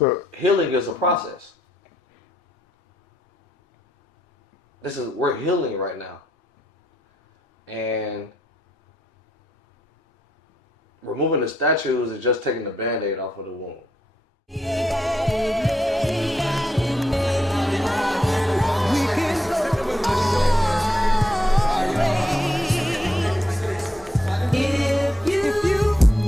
So healing is a process. We're healing right now. And removing the statues is just taking the Band-Aid off of the wound.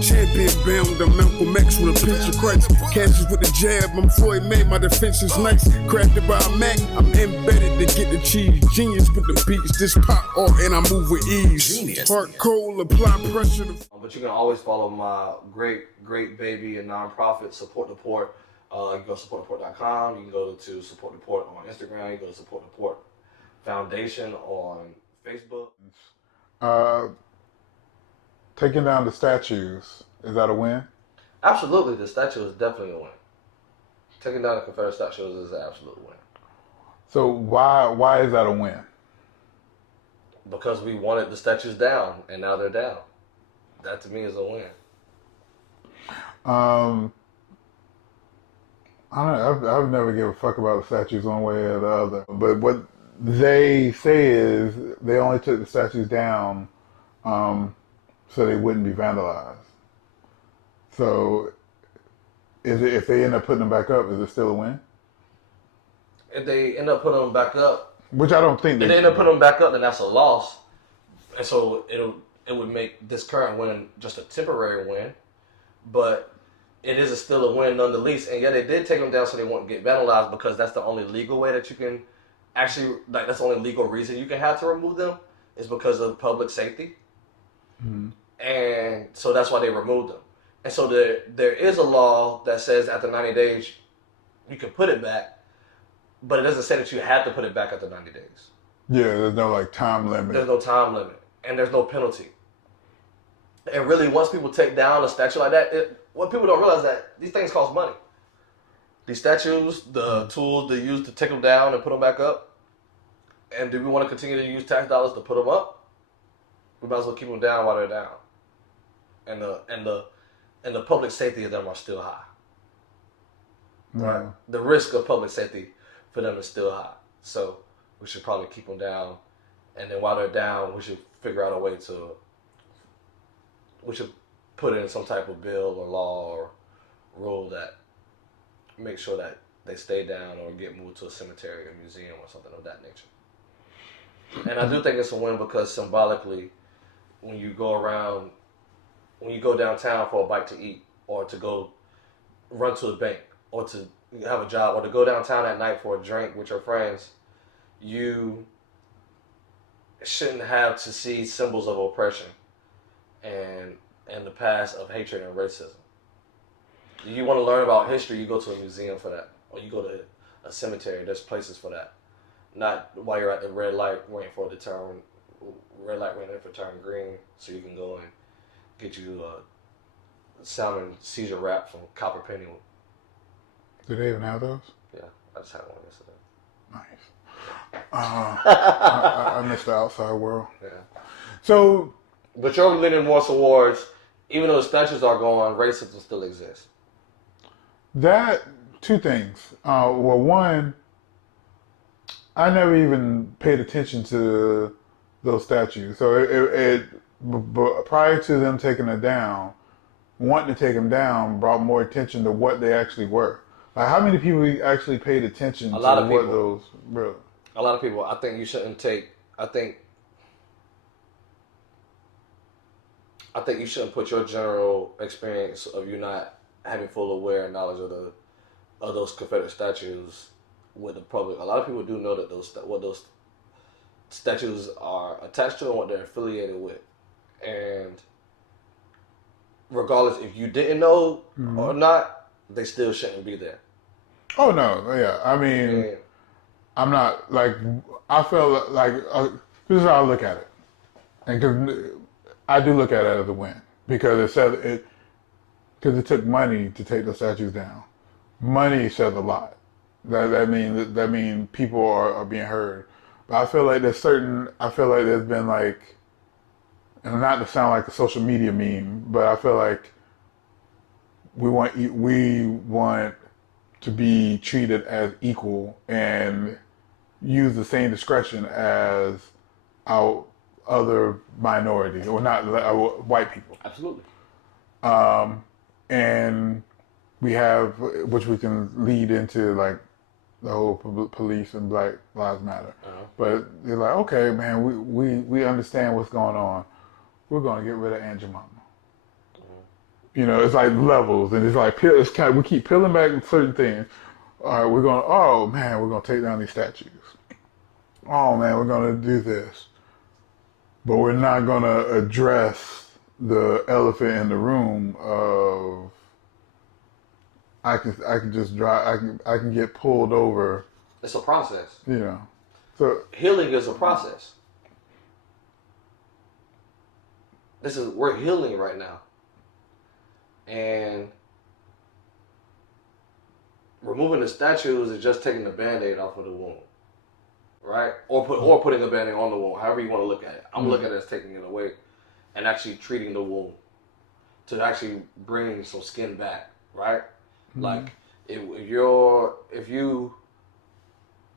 Champion bound to Malcolm X with a pinch of Christ. Catches with the jab, I'm Floyd May, my defense is nice. Crafted by a Mac, I'm embedded to get the cheese. Genius with the beats, this pop art and I move with ease. Heart cold, apply pressure. But you can always follow my great baby and nonprofit Support the Port. You can go to supportttheport.com. You can go to Support the Port on Instagram. You can go to Support the Port Foundation on Facebook. taking down the statues, is that a win? Absolutely, the statue is definitely a win. Taking down the Confederate statues is an absolute win. So why is that a win? Because we wanted the statues down, and now they're down. That to me is a win. I don't know. I've never give a fuck about the statues one way or the other. But what they say is they only took the statues down so they wouldn't be vandalized. So if they end up putting them back up, is it still a win? If they end up putting them back up, which I don't think if they end up putting them back up, then that's a loss. And so it would make this current win just a temporary win, but it is still a win nonetheless. And yeah, they did take them down so they won't get vandalized, because that's the only legal way that you can actually, like, that's the only legal reason you can have to remove them, is because of public safety. Mm-hmm. And so that's why they removed them. And so there is a law that says after 90 days you can put it back, but it doesn't say that you have to put it back after 90 days. Yeah, there's no like time limit. There's no time limit, and there's no penalty. And really, once people take down a statue like that, what people don't realize that these things cost money. These statues, the tools they use to take them down and put them back up, and do we want to continue to use tax dollars to put them up? We might as well keep them down while they're down. And the public safety of them are still high. Right. The risk of public safety for them is still high. So we should probably keep them down. And then while they're down, we should figure out a way we should put in some type of bill or law or rule that make sure that they stay down or get moved to a cemetery or museum or something of that nature. And I do think it's a win because symbolically, when you go downtown for a bite to eat, or to go run to the bank, or to have a job, or to go downtown at night for a drink with your friends, you shouldn't have to see symbols of oppression and the past of hatred and racism. You want to learn about history, you go to a museum for that, or you go to a cemetery. There's places for that. Not while you're at the red light waiting for it to turn green, so you can go and get you a salmon Caesar wrap from Copper Pennywood. Do they even have those? Yeah, I just had one yesterday. Nice. I missed the outside world. Yeah. So, but you're leaning more towards, even though the statues are gone, racism still exists. That, two things. Well, one, I never even paid attention to those statues. So but prior to them taking it down, wanting to take them down brought more attention to what they actually were. Like, how many people actually paid attention to what those, bro? A lot of people. I think you shouldn't take. I think you shouldn't put your general experience of you not having full aware and knowledge of those Confederate statues with the public. A lot of people do know that what those statues are attached to and what they're affiliated with, and regardless if you didn't know or not, they still shouldn't be there. Oh no, yeah. I mean, yeah. I'm not like, I feel like this is how I look at it, and because I do look at it as a win, because it took money to take the statues down. Money says a lot. That means people are being heard. But I feel like there's been like, and not to sound like a social media meme, but I feel like we want to be treated as equal and use the same discretion as our other minorities, or not white people. Absolutely. And we have, which we can lead into like the whole police and Black Lives Matter. But they're like, okay, man, we understand what's going on. We're going to get rid of Aunt Jemima. You know, it's like levels, and it's like it's kind of, we keep peeling back certain things. All right, we're going. Oh man, we're going to take down these statues. Oh man, we're going to do this, but we're not going to address the elephant in the room of I can just drive. I can get pulled over. It's a process. You know, so healing is a process. We're healing right now. And removing the statues is just taking the Band-Aid off of the wound, right? Or putting a Band-Aid on the wound, however you want to look at it. I'm looking at it as taking it away and actually treating the wound to actually bring some skin back, right? Like if you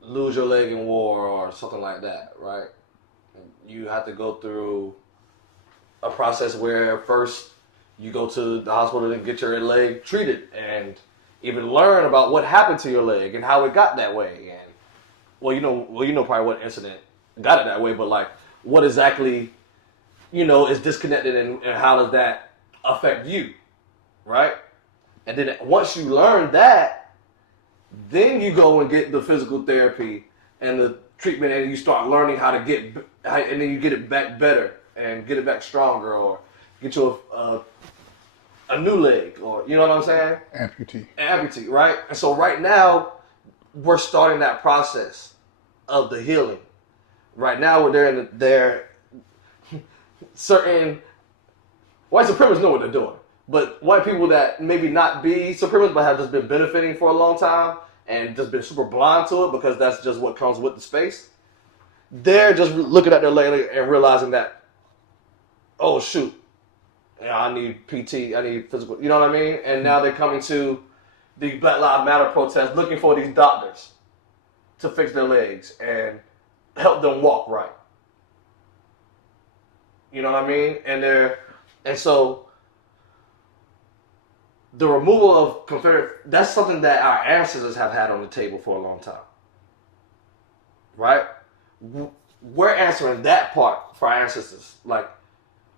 lose your leg in war or something like that, right? You have to go through a process where first you go to the hospital and get your leg treated and even learn about what happened to your leg and how it got that way. And you know probably what incident got it that way, but like what exactly, is disconnected and how does that affect you, right? And then once you learn that, then you go and get the physical therapy and the treatment, and you start learning how to and then you get it back better and get it back stronger, or get you a new leg, or you know what I'm saying? Amputee, right? And so right now, we're starting that process of the healing. Right now, we're certain white supremacists know what they're doing, but white people that maybe not be supremacists but have just been benefiting for a long time and just been super blind to it because that's just what comes with the space. They're just looking at their leg and realizing that, oh shoot, I need PT, I need physical, you know what I mean? And now they're coming to the Black Lives Matter protests looking for these doctors to fix their legs and help them walk right. You know what I mean? And so the removal of Confederate, that's something that our ancestors have had on the table for a long time. Right? We're answering that part for our ancestors. Like,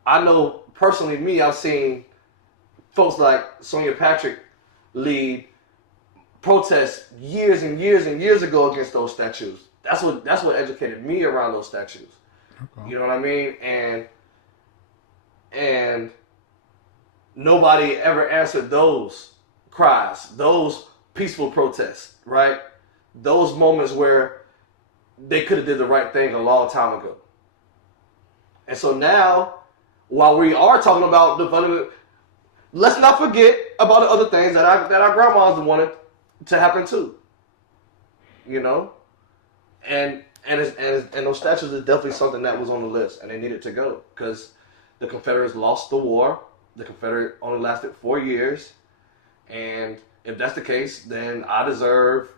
I know personally, I've seen folks like Sonia Patrick lead protests years and years and years ago against those statues. That's what educated me around those statues. Okay. You know what I mean? And nobody ever answered those cries, those peaceful protests, right? Those moments where they could have did the right thing a long time ago. And so now, while we are talking about development, let's not forget about the other things that our grandmas wanted to happen too. You know? And those statues is definitely something that was on the list, and they needed to go because the Confederates lost the war. The Confederate only lasted 4 years, and if that's the case, then I deserve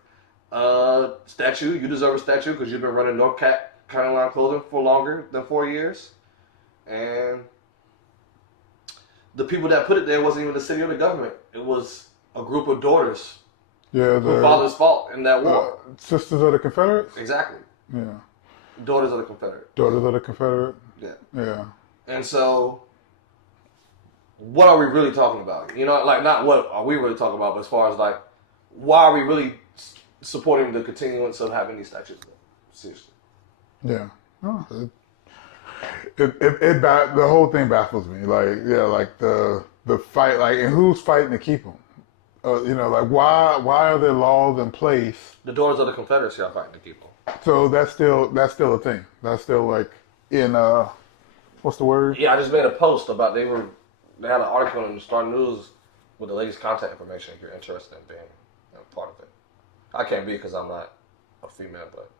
a statue. You deserve a statue because you've been running North Carolina clothing for longer than 4 years, and the people that put it there wasn't even the city or the government. It was a group of daughters. Yeah, who father's fault in that war. Sisters of the Confederates? Exactly. Yeah. Daughters of the Confederate. Daughters of the Confederate? Yeah. Yeah. And so, what are we really talking about? You know, like, not what are we really talking about, but as far as, like, why are we really supporting the continuance of having these statues? Seriously. Yeah. Oh, the whole thing baffles me. Like, yeah, like the fight, like, and who's fighting to keep them? You know, like, why are there laws in place? The Daughters of the Confederacy are fighting to keep them. So that's still a thing. That's still like in what's the word? Yeah, I just made a post about they had an article in the Star News with the latest contact information if you're interested in being a part of it. I can't be because I'm not a female, but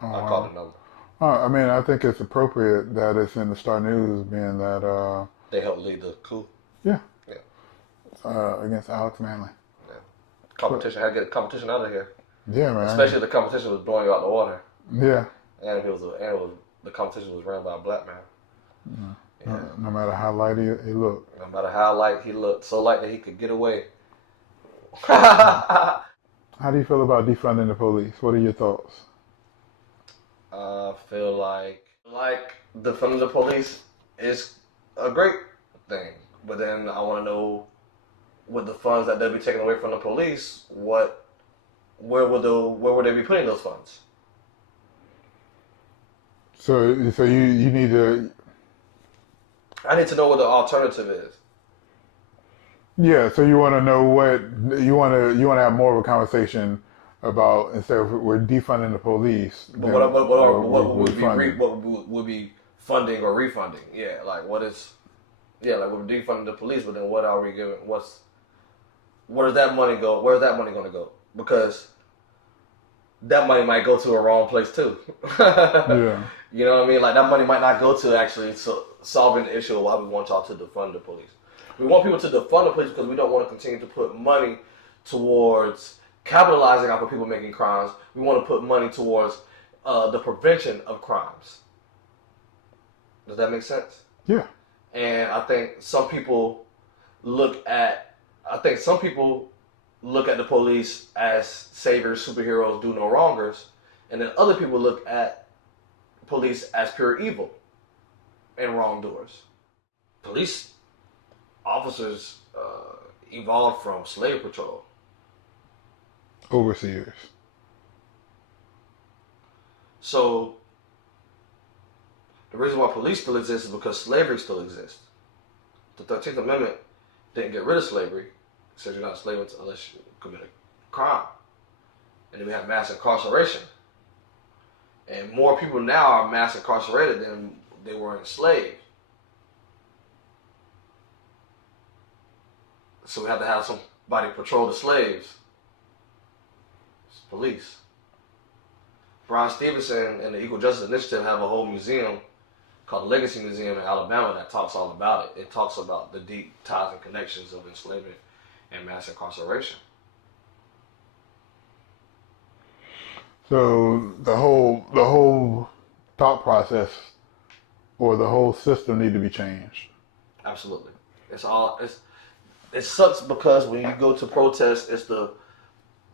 I called the number. I mean, I think it's appropriate that it's in the Star News, being that they helped lead the coup. Yeah. Yeah. Against Alex Manley. Yeah. Competition. Had to get the competition out of here. Yeah, man. Especially if the competition was blowing you out the water. Yeah. And the competition was ran by a black man. Yeah. No matter how light he looked. No matter how light he looked, so light that he could get away. How do you feel about defunding the police? What are your thoughts? I feel like defunding the police is a great thing, but then I want to know, with the funds that they'll be taking away from the police, where would they be putting those funds? So you need to. I need to know what the alternative is. Yeah, so you want to know what you want to have more of a conversation about, instead of we're defunding the police. But what would be funding or refunding? Yeah, like what is? Yeah, like we're defunding the police, but then what are we giving? Where does that money go? Where's that money going to go? Because that money might go to a wrong place too. Yeah. You know what I mean? Like that money might not go to actually solving the issue of why we want y'all to defund the police. We want people to defund the police because we don't want to continue to put money towards capitalizing off of people making crimes. We want to put money towards the prevention of crimes. Does that make sense? Yeah. And I think some people look at the police as saviors, superheroes, do no wrongers, and then other people look at police as pure evil and wrongdoers. Police officers evolved from slave patrol. Overseers. So the reason why police still exist is because slavery still exists. The 13th Amendment didn't get rid of slavery. It says you're not a slave unless you commit a crime. And then we have mass incarceration. And more people now are mass incarcerated than they were enslaved. So we have to have somebody patrol the slaves. It's police. Brian Stevenson and the Equal Justice Initiative have a whole museum called the Legacy Museum in Alabama that talks all about it. It talks about the deep ties and connections of enslavement and mass incarceration. So the whole thought process or the whole system need to be changed. Absolutely. It sucks because when you go to protest, it's the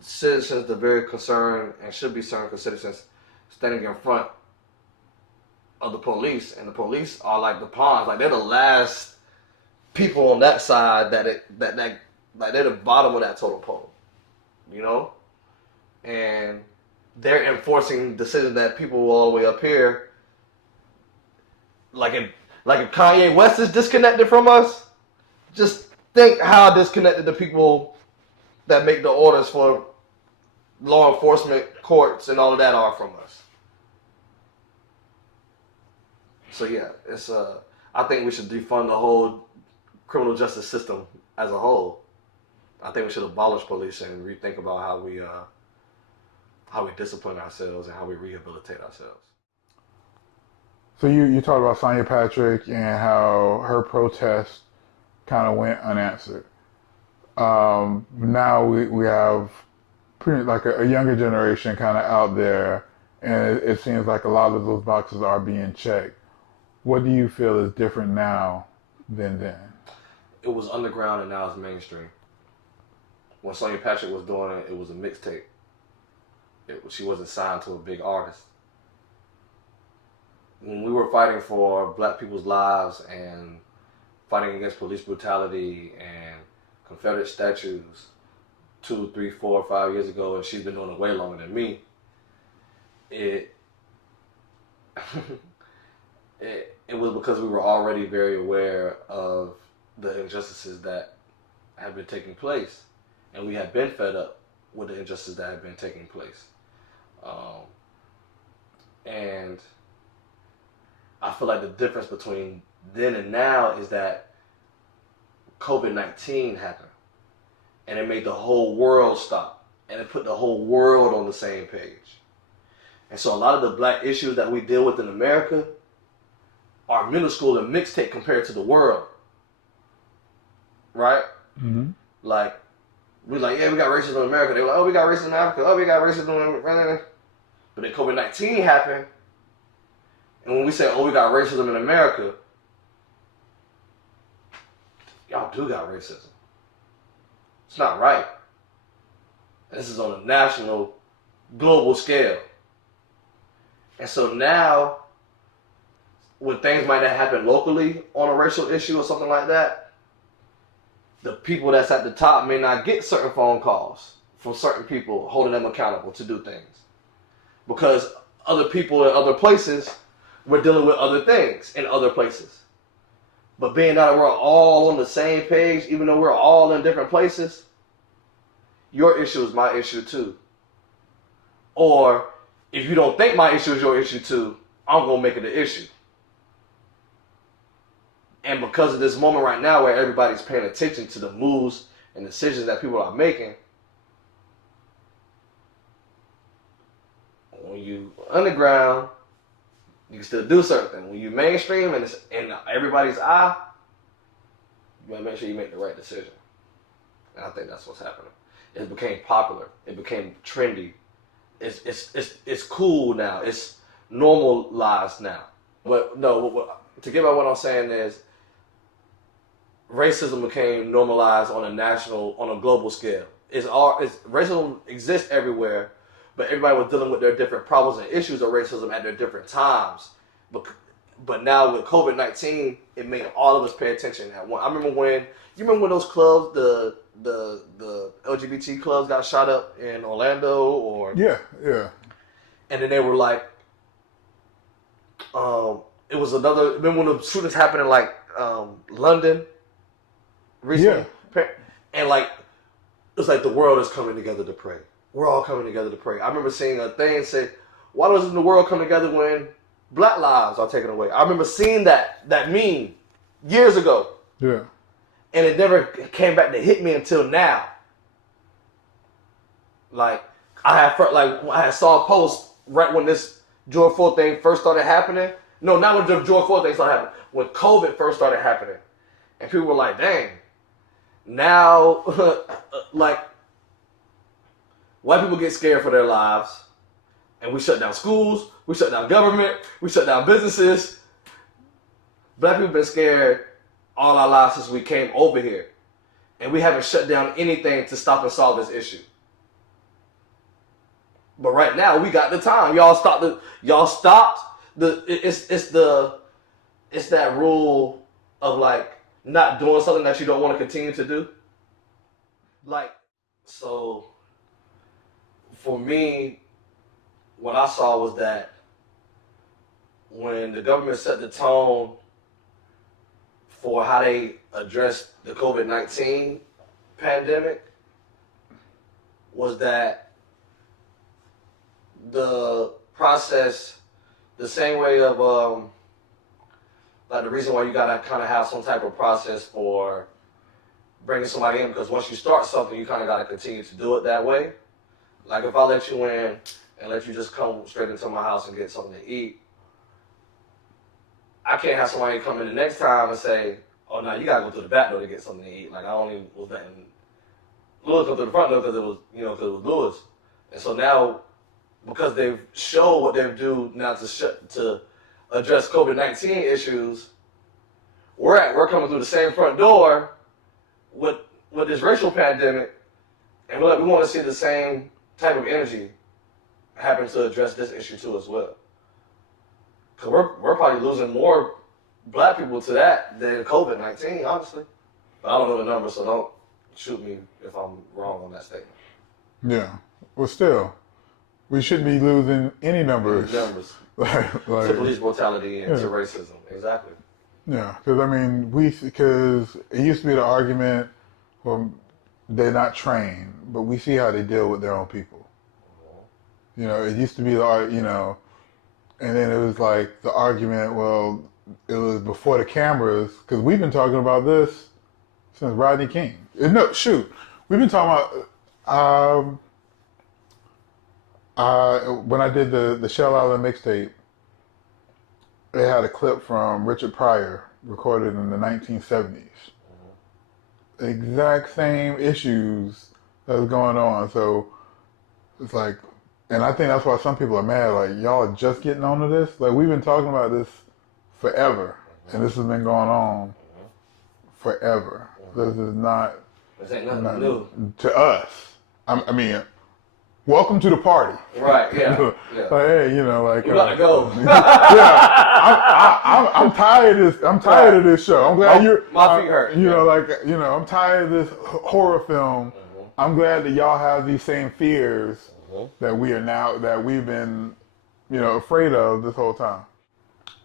citizens that are very concerned and should be concerned, because citizens standing in front of the police, and the police are like the pawns. Like they're the last people on that side that like they're the bottom of that totem pole, you know? And they're enforcing decisions that people all the way up here, like if Kanye West is disconnected from us, just think how disconnected the people that make the orders for law enforcement, courts, and all of that are from us. So yeah, I think we should defund the whole criminal justice system as a whole. I think we should abolish police and rethink about how we discipline ourselves and how we rehabilitate ourselves. So you talked about Sonia Patrick and how her protest kind of went unanswered. Now we have pretty like a younger generation kind of out there, and it seems like a lot of those boxes are being checked. What do you feel is different now than then? It was underground and now it's mainstream. When Sonia Patrick was doing it, it was a mixtape. She wasn't signed to a big artist. When we were fighting for black people's lives and fighting against police brutality and Confederate statues 2, 3, 4, 5 years ago, and she's been doing it way longer than me, it was because we were already very aware of the injustices that have been taking place, and we had been fed up with the injustices that had been taking place. And I feel like the difference between then and now is that COVID-19 happened, and it made the whole world stop, and it put the whole world on the same page. And so a lot of the black issues that we deal with in America are minuscule and mixtape compared to the world, right? Mm-hmm. Like We was like, yeah, we got racism in America. They were like, oh, we got racism in Africa. Oh, we got racism in... But then COVID-19 happened. And when we say, oh, we got racism in America, y'all do got racism. It's not right. This is on a national, global scale. And so now, when things might not happen locally on a racial issue or something like that, the people that's at the top may not get certain phone calls from certain people holding them accountable to do things. Because other people in other places were dealing with other things in other places. But being that we're all on the same page, even though we're all in different places, your issue is my issue too. Or if you don't think my issue is your issue too, I'm going to make it an issue. And because of this moment right now where everybody's paying attention to the moves and decisions that people are making, when you underground, you can still do certain things. When you mainstream and it's in everybody's eye, you gotta make sure you make the right decision. And I think that's what's happening. It became popular. It became trendy. It's cool now. It's normalized now. But no, to get at what I'm saying is, racism became normalized on a national, on a global scale. Racism exists everywhere, but everybody was dealing with their different problems and issues of racism at their different times. But now with COVID-19, it made all of us pay attention at once. I remember when those clubs, the LGBT clubs got shot up in Orlando, or yeah. And then they were like, it was another. Remember when the shootings happened in like London recently? Yeah. And like, it's like the world is coming together to pray. We're all coming together to pray. I remember seeing a thing say, why doesn't the world come together when black lives are taken away? I remember seeing that meme years ago. Yeah. And it never came back to hit me until now. Like, I saw a post right when this George Floyd thing first started happening. No, not when the George Floyd thing started happening. When COVID first started happening. And people were like, dang. Now, like, white people get scared for their lives. And we shut down schools. We shut down government. We shut down businesses. Black people have been scared all our lives since we came over here. And we haven't shut down anything to stop and solve this issue. But right now, we got the time. It's that rule of like not doing something that you don't want to continue to do. Like, so for me, what I saw was that when the government set the tone for how they addressed the COVID-19 pandemic, was that the process, the same way of like the reason why you gotta kind of have some type of process for bringing somebody in, because once you start something, you kind of gotta continue to do it that way. Like if I let you in and let you just come straight into my house and get something to eat, I can't have somebody come in the next time and say, oh, no, you got to go to the back door to get something to eat. Like, I only was letting Lewis come to the front door because it was Lewis. And so now, because they've showed what they do now to address COVID-19 issues, we're coming through the same front door with this racial pandemic, and we want to see the same type of energy happen to address this issue too as well. Because we're probably losing more black people to that than COVID-19, honestly. But I don't know the numbers, so don't shoot me if I'm wrong on that statement. Yeah. Well, still, we shouldn't be losing any numbers. To police brutality and to racism. Exactly. Yeah, because it used to be the argument, well, they're not trained, but we see how they deal with their own people. You know, it used to be and then it was like the argument, well, it was before the cameras, because we've been talking about this since Rodney King. No, shoot. We've been talking about, when I did the Shell Island mixtape, they had a clip from Richard Pryor recorded in the 1970s. Exact same issues that's going on. So it's like, and I think that's why some people are mad. Like, y'all are just getting onto this. Like, we've been talking about this forever, and this has been going on forever. This is not. This ain't nothing new to us. I mean, welcome to the party. Right? Yeah. Yeah. Like, hey, you know, like we gotta go. yeah, I'm tired of this. I'm tired of this show. I'm glad my feet hurt. You know, like, you know, I'm tired of this horror film. I'm glad that y'all have these same fears that we've been, you know, afraid of this whole time.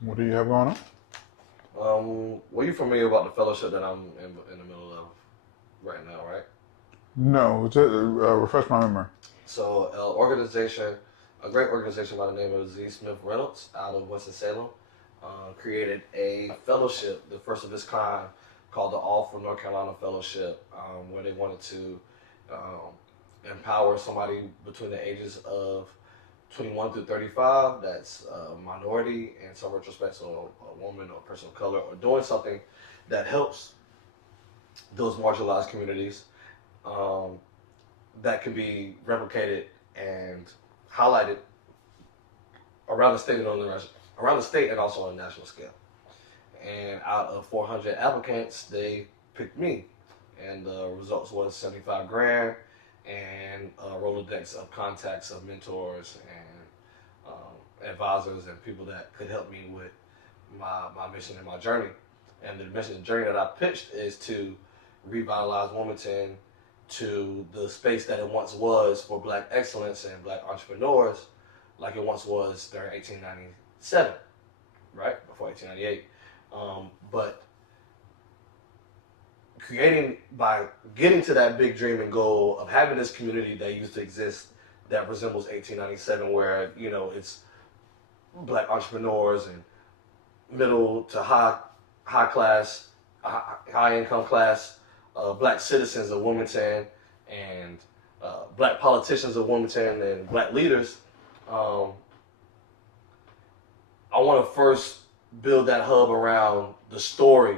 What do you have going on? Well, you familiar about the fellowship that I'm in the middle of right now, right? No, just refresh my memory. So, a great organization by the name of Z. Smith Reynolds out of Winston-Salem, created a fellowship, the first of its kind, called the All for North Carolina Fellowship, where they wanted to empower somebody between the ages of 21 through 35 that's a minority in some retrospects, or a woman or a person of color, or doing something that helps those marginalized communities, that can be replicated and highlighted around the state and also on a national scale. And out of 400 applicants, they picked me, and the results was 75 grand and a Rolodex of contacts of mentors and advisors and people that could help me with my mission and my journey. And the mission and journey that I pitched is to revitalize Wilmington to the space that it once was for Black excellence and Black entrepreneurs, like it once was during 1897, right? Before 1898. But by getting to that big dream and goal of having this community that used to exist that resembles 1897, where, you know, it's Black entrepreneurs and middle to high class, high income class, Black citizens of Wilmington, and Black politicians of Wilmington, and Black leaders. I want to first build that hub around the story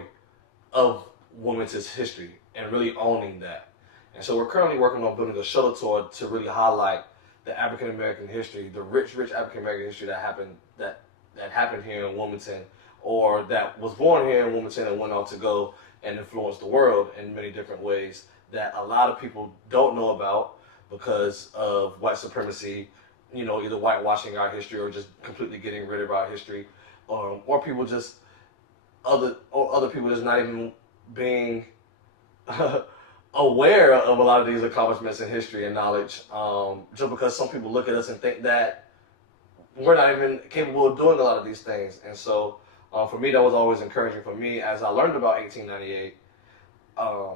of Wilmington's history and really owning that. And so we're currently working on building a shuttle tour to really highlight the African American history, the rich African American history that happened here in Wilmington, or that was born here in Wilmington and went on to go and influence the world in many different ways that a lot of people don't know about because of white supremacy, you know, either whitewashing our history or just completely getting rid of our history, or people just other people just not even being aware of a lot of these accomplishments in history and knowledge, just because some people look at us and think that we're not even capable of doing a lot of these things. And so for me, that was always encouraging for me. As I learned about 1898, I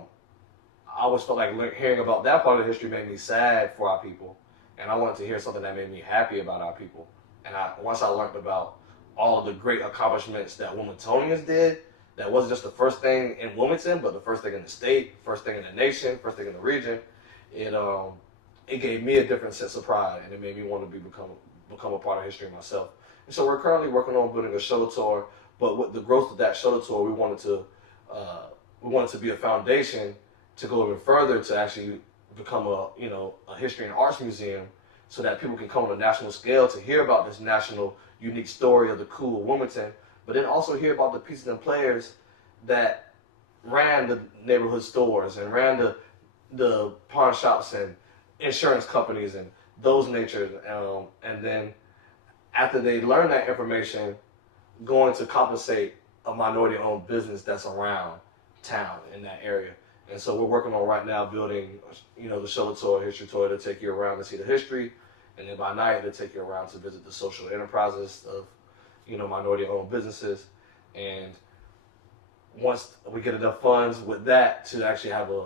always felt like hearing about that part of history made me sad for our people, and I wanted to hear something that made me happy about our people. And once I learned about all of the great accomplishments that Wilmingtonians did, that wasn't just the first thing in Wilmington, but the first thing in the state, first thing in the nation, first thing in the region, it gave me a different sense of pride, and it made me want to become a part of history myself. And so we're currently working on building a shuttle tour, but with the growth of that shuttle tour, we wanted to be a foundation to go even further, to actually become a history and arts museum, so that people can come on a national scale to hear about this national unique story of the cool Wilmington, but then also hear about the pieces and players that ran the neighborhood stores and ran the pawn shops and insurance companies and those natures. And then after they learn that information, going to compensate a minority-owned business that's around town in that area. And so we're working on right now building, the shuttle tour, history tour, to take you around to see the history, and then by night to take you around to visit the social enterprises of, minority-owned businesses. And once we get enough funds with that to actually have a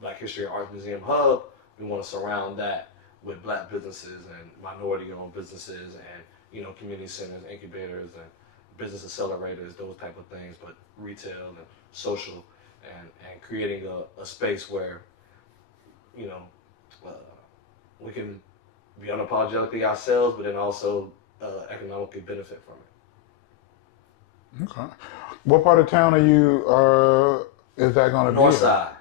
Black History and Arts Museum hub, we want to surround that with Black businesses and minority-owned businesses and, community centers, incubators, and business accelerators, those type of things, but retail and social, and creating a space where, we can be unapologetically ourselves, but then also economically benefit from it. Okay. What part of town is that going to be? North side.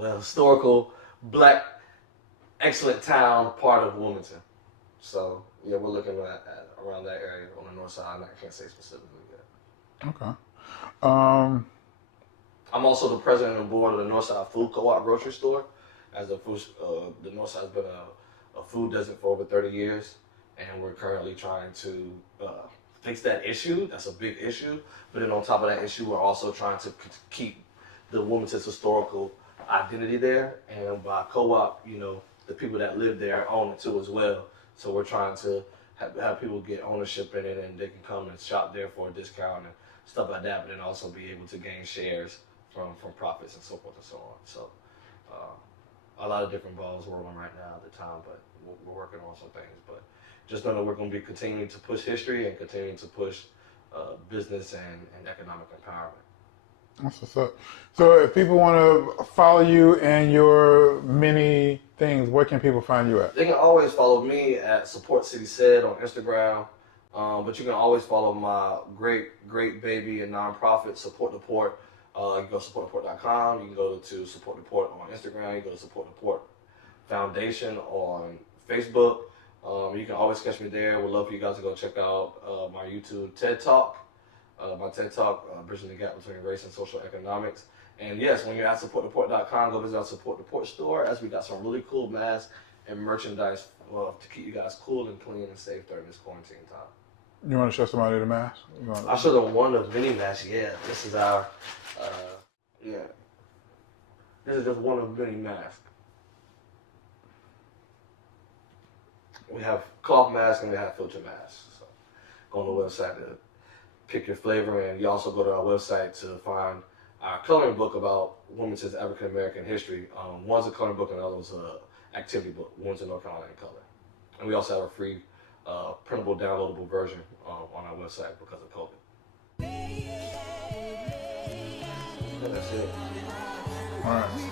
the historical black excellent town part of Wilmington. So yeah, we're looking at around that area on the north side. I can't say specifically yet. Okay. I'm also the president and board of the Northside Food Co-op grocery store. As a food, the Northside's been a food desert for over 30 years, and we're currently trying to fix that issue. That's a big issue. But then on top of that issue, we're also trying to keep the Wilmington's historical identity there. And by co-op, you know, the people that live there own it too as well. So we're trying to have people get ownership in it, and they can come and shop there for a discount and stuff like that. But then also be able to gain shares from profits and so forth and so on. So a lot of different balls rolling right now at the time, but we're working on some things. But just know that we're going to be continuing to push history and continuing to push business and economic empowerment. That's what's up. So if people want to follow you and your many things, where can people find you at? They can always follow me at Support City Said on Instagram. But you can always follow my great baby and nonprofit, Support the Port. You can go to supportttheport.com. You can go to Support the Port on Instagram. You can go to Support the Port Foundation on Facebook. You can always catch me there. We'd love for you guys to go check out my YouTube TED Talk. My TED Talk, Bridging the Gap Between Race and Social Economics. And yes, when you're at supporttheport.com, go visit our Support the Port store, as we got some really cool masks and merchandise to keep you guys cool and clean and safe during this quarantine time. You want to show somebody the mask? I'll show them one of many masks. Yeah, this is our, this is just one of many masks. We have cloth masks and we have filter masks. So go on the website to pick your flavor, and you also go to our website to find our coloring book about Wilmington's African American history. One's a coloring book and the other was an activity book, Wilmington, North Carolina in color. And we also have a free printable downloadable version on our website because of COVID. And that's it. All right.